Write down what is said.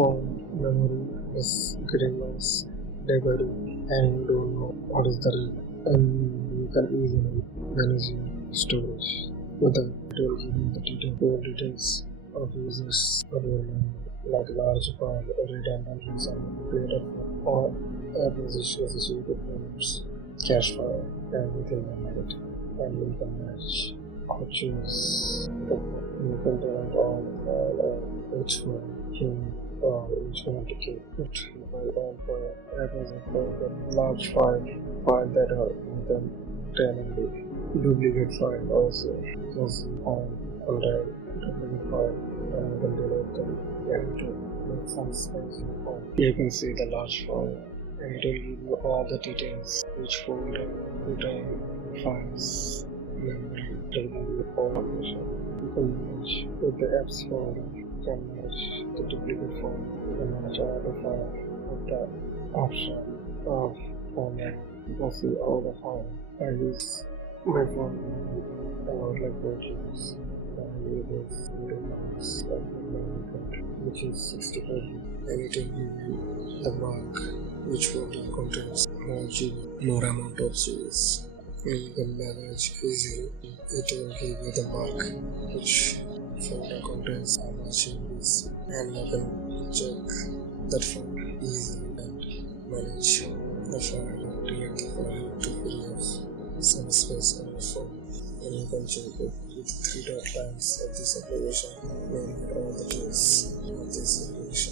phone memory is getting worse day by day, and you don't know what is the reason. And you can easily manage your storage without giving the details of users available, like large file, redundant reason, creator or acquisitions associated with cache file, everything like it. And you can manage or choose the you can delete all the file or which one you which one to keep it for represent for the large file that are then telling the duplicate file also was on the duplicate file and you can delete them and to make some space for you can see the large file and it will give you all the details which folder files memory it will give you all information. You can manage with the apps folder, you can manage the duplicate file, you can manage all the file with the option of format. You can see all the file. I use my phone a lot like versions. I use this mouse like which is 64 and it will give you the mark which folder contains more amount of space. You can manage easily. It will give you the mark which folder contains how much is and you can check that folder easily and manage the file, delete the file to free up some space on the phone. And you can check it with 3 dot lines of this application. You will get all the tools of this application.